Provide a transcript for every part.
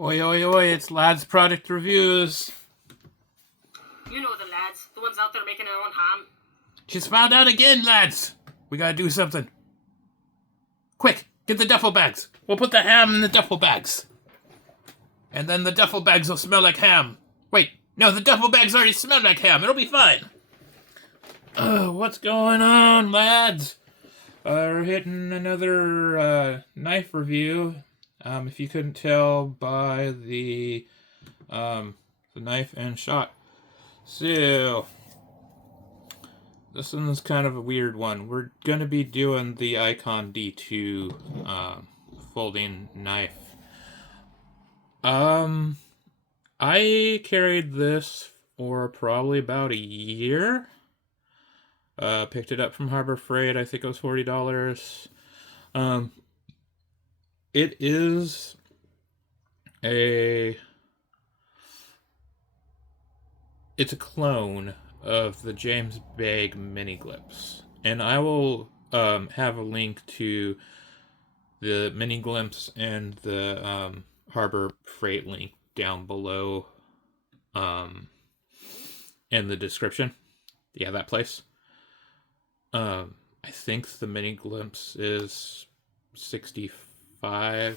Oi, oi, oi, it's Lads Product Reviews. You know the lads, the ones out there making their own ham. She's found out again, lads. We gotta do something. Quick, get the duffel bags. We'll put the ham in the duffel bags. And then the duffel bags will smell like ham. Wait, no, the duffel bags already smell like ham. It'll be fine. What's going on, lads? We're hitting another knife review. If you couldn't tell by the knife and shot. So, this one's kind of a weird one. We're going to be doing the Icon D2 folding knife. I carried this for probably about a year. Picked it up from Harbor Freight. I think it was $40. It is it's a clone of the James Bagg mini glimpse, and I will have a link to the mini glimpse and the Harbor Freight link down below in the description. Yeah, that place. I think the mini glimpse is $65,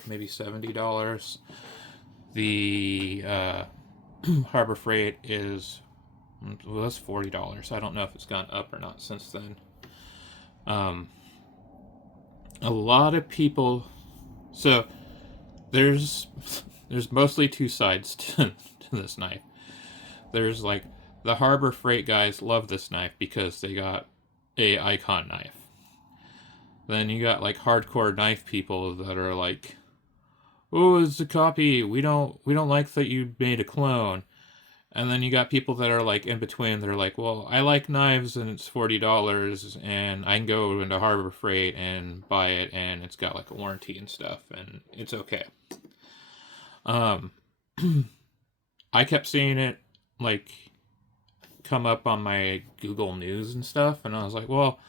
maybe $70. The Harbor Freight is, well, that's $40. I don't know if it's gone up or not since then. A lot of people, so there's mostly two sides to this knife. There's like the Harbor Freight guys love this knife because they got a Icon knife. Then you got like hardcore knife people that are like, "Oh, it's a copy. We don't like that you made a clone." And then you got people that are like in between. They're like, "Well, I like knives and it's $40 and I can go into Harbor Freight and buy it and it's got like a warranty and stuff and it's okay." I kept seeing it like come up on my Google News and stuff, and I was like, well,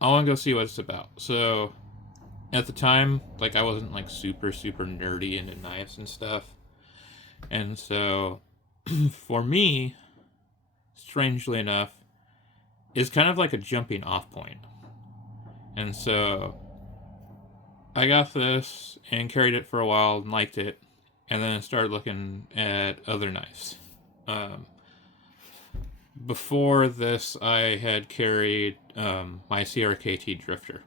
I want to go see what it's about. So at the time, like, I wasn't like super nerdy into knives and stuff, and so for me, strangely enough, is kind of like a jumping off point. And so I got this and carried it for a while and liked it, and then I started looking at other knives. Before this, I had carried my Sierra KT Drifter,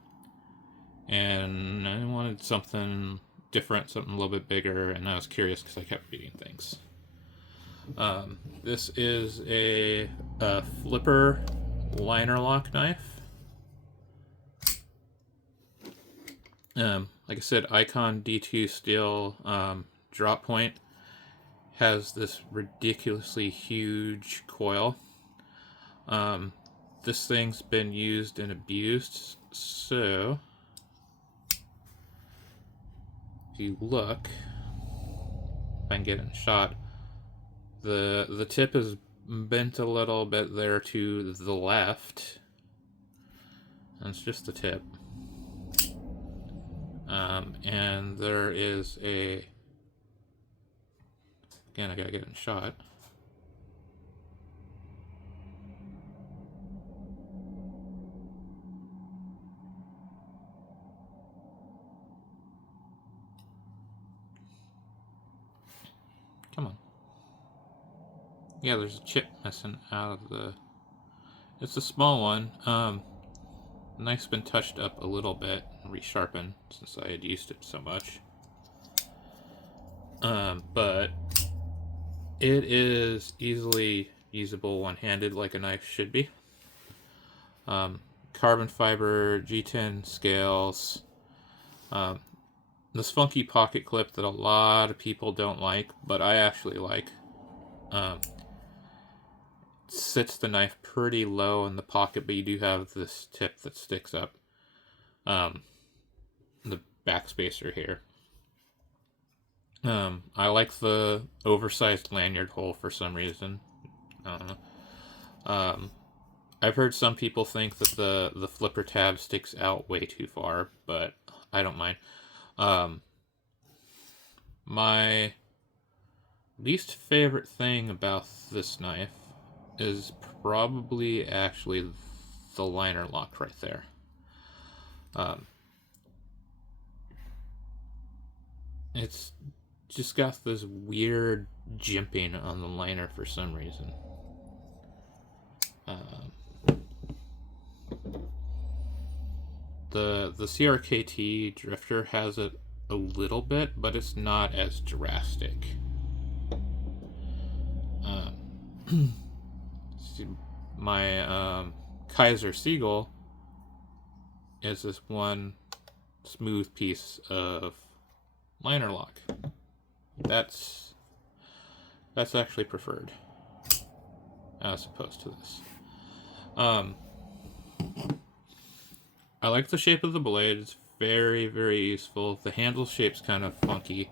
and I wanted something different, something a little bit bigger, and I was curious because I kept reading things. This is a flipper liner lock knife. Like I said, Icon D2 steel drop point has this ridiculously huge coil. This thing's been used and abused, so if you look, if I can get it in shot, the tip is bent a little bit there to the left. That's just the tip. And there is a, again, I gotta get it in shot. Come on. Yeah, there's a chip missing out of the, it's a small one. The knife's been touched up a little bit and resharpened since I had used it so much. But it is easily usable one-handed like a knife should be. Carbon fiber, G10 scales. This funky pocket clip that a lot of people don't like, but I actually like. Sits the knife pretty low in the pocket, but you do have this tip that sticks up. The backspacer here. I like the oversized lanyard hole for some reason. I don't know. I've heard some people think that the flipper tab sticks out way too far, but I don't mind. My least favorite thing about this knife is probably actually the liner lock right there. It's just got this weird jimping on the liner for some reason. The CRKT Drifter has it a little bit, but it's not as drastic. My Kaiser Seagull is this one smooth piece of liner lock. That's actually preferred as opposed to this. I like the shape of the blade. It's very, very useful. The handle shape's kind of funky,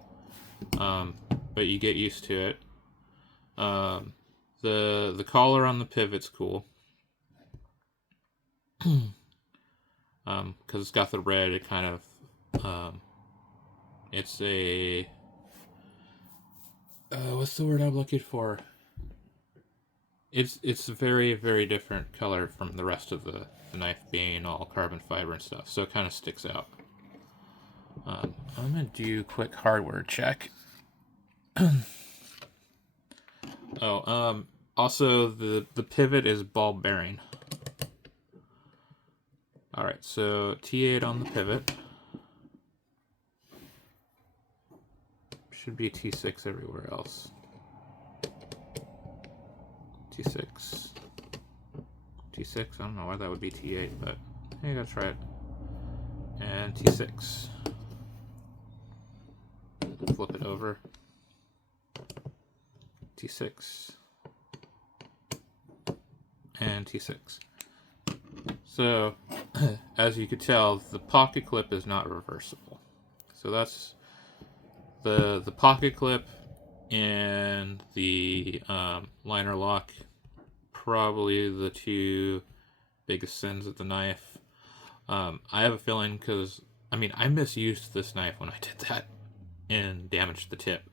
but you get used to it. The collar on the pivot's cool. Because it's got the red, it kind of, it's a, what's the word I'm looking for? It's a very, very different color from the rest of the knife being all carbon fiber and stuff, so it kind of sticks out. I'm gonna do a quick hardware check. Also the pivot is ball bearing. Alright, so T8 on the pivot. Should be T6 everywhere else. T6. T6, I don't know why that would be T8, but hey, you gotta try it. And T6. Flip it over. T6. And T6. So, as you could tell, the pocket clip is not reversible. So that's the pocket clip and the liner lock, probably the two biggest sins of the knife. I have a feeling because, I mean, I misused this knife when I did that and damaged the tip.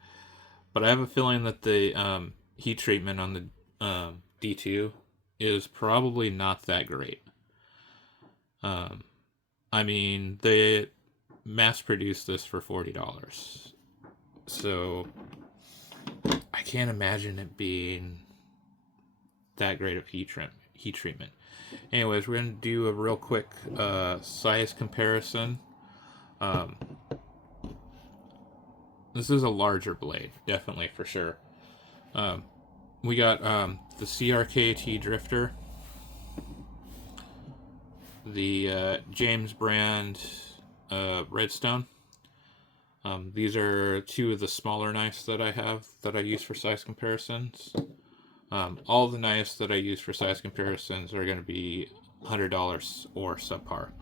But I have a feeling that the heat treatment on the D2 is probably not that great. I mean, they mass-produced this for $40. So I can't imagine it being that great of heat treatment. Anyways, we're going to do a real quick size comparison. This is a larger blade, definitely, for sure. We got the CRKT Drifter, the James brand Redstone. These are two of the smaller knives that I have that I use for size comparisons. All the knives that I use for size comparisons are going to be $100 or subpar.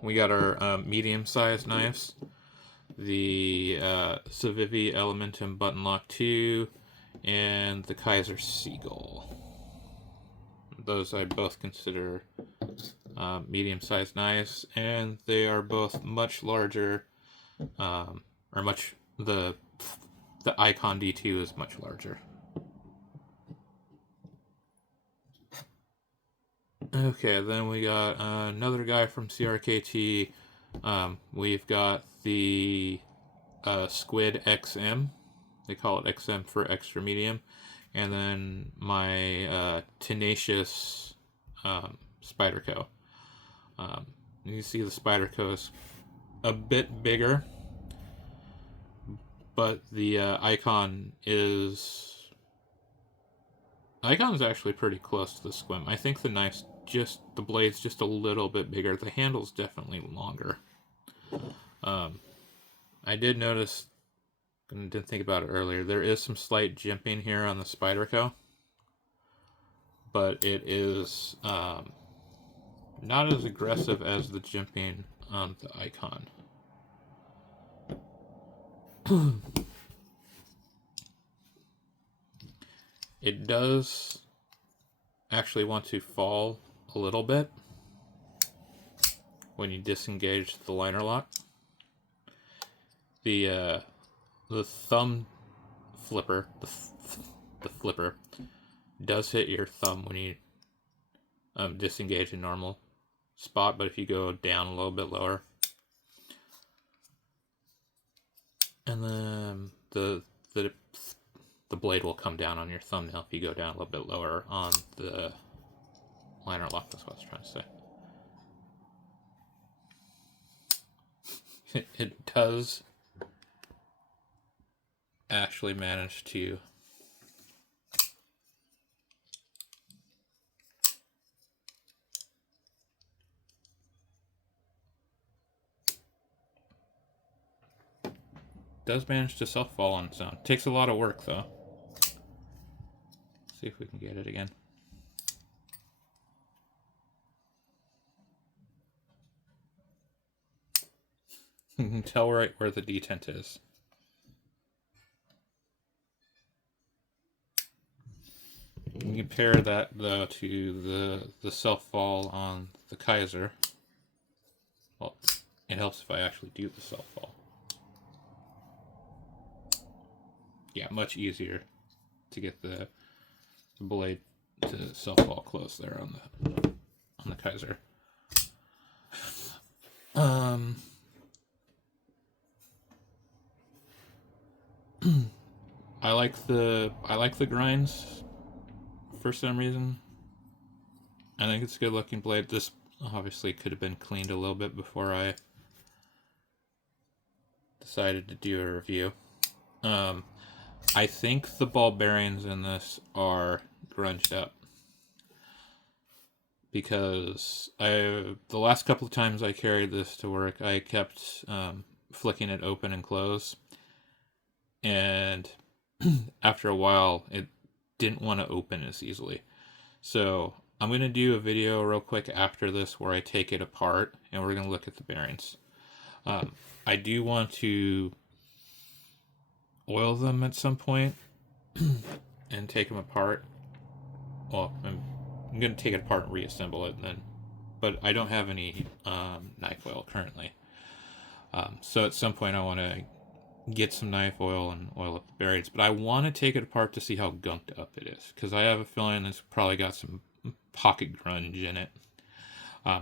We got our medium-sized knives. The Civivi Elementum Button Lock 2 and the Kaiser Seagull. Those I both consider medium-sized knives, and they are both much larger, the Icon D2 is much larger. Okay, then we got another guy from CRKT. We've got the Squid XM. They call it XM for extra medium. And then my Tenacious Spyderco. You see the Spyderco is a bit bigger, but the Icon is actually pretty close to the Squim. I think the blade's just a little bit bigger. The handle's definitely longer. I did notice, and didn't think about it earlier, there is some slight jimping here on the Spyderco, but it is not as aggressive as the jimping on the Icon. It does actually want to fall a little bit when you disengage the liner lock. the thumb flipper, the flipper, does hit your thumb when you disengage in normal spot, but if you go down a little bit lower, and then the blade will come down on your thumbnail if you go down a little bit lower on the liner lock. That's what I was trying to say. It does actually manage to self-fall on its own. Takes a lot of work though. See if we can get it again. You can tell right where the detent is. You can compare that though to the self-fall on the Kaiser. Well, it helps if I actually do the self-fall. Yeah, much easier to get the blade to self-fall close there on the Kaiser. I like the grinds for some reason. I think it's a good looking blade. This obviously could have been cleaned a little bit before I decided to do a review. I think the ball bearings in this are grunged up because the last couple of times I carried this to work, I kept flicking it open and close, and after a while it didn't want to open as easily. So I'm going to do a video real quick after this where I take it apart and we're going to look at the bearings. I do want to oil them at some point and take them apart. Well, I'm going to take it apart and reassemble it, and then, but I don't have any knife oil currently. So at some point I want to get some knife oil and oil up the bearings, but I want to take it apart to see how gunked up it is, because I have a feeling it's probably got some pocket grunge in it.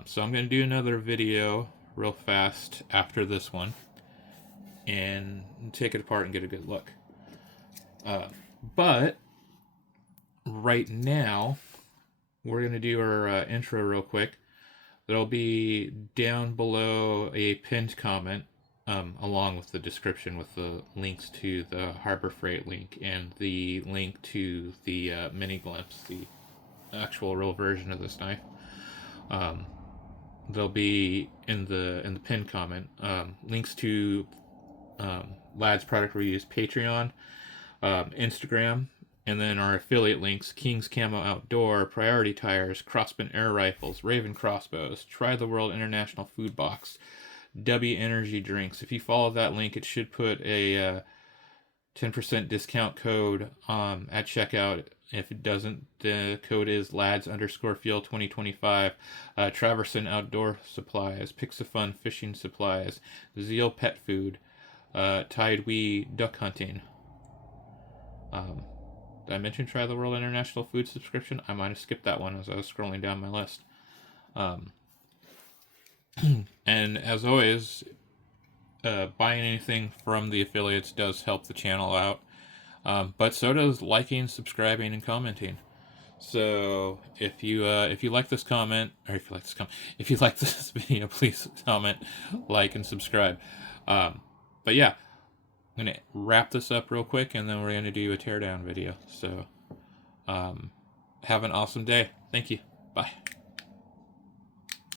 So I'm going to do another video real fast after this one and take it apart and get a good look. But right now we're going to do our intro real quick. There'll be down below a pinned comment along with the description with the links to the Harbor Freight link and the link to the mini glimpse, the actual real version of this knife. There'll be in the pinned comment links to Lads Product Reviews Patreon, Instagram, and then our affiliate links: King's Camo Outdoor, Priority Tires, Crossman Air Rifles, Raven Crossbows, Try the World International Food Box, W Energy Drinks. If you follow that link, it should put a 10% discount code at checkout. If it doesn't, the code is lads_feel 2025. Traverson Outdoor Supplies, Pixafun Fishing Supplies, Zeal Pet Food, Tidewee Duck Hunting. Did I mention Try the World International Food subscription? I might have skipped that one as I was scrolling down my list. And as always, buying anything from the affiliates does help the channel out. But so does liking, subscribing, and commenting. So if you like this comment, or if you like this video, please comment, like, and subscribe. But yeah, I'm gonna wrap this up real quick, and then we're gonna do a teardown video. So have an awesome day. Thank you. Bye.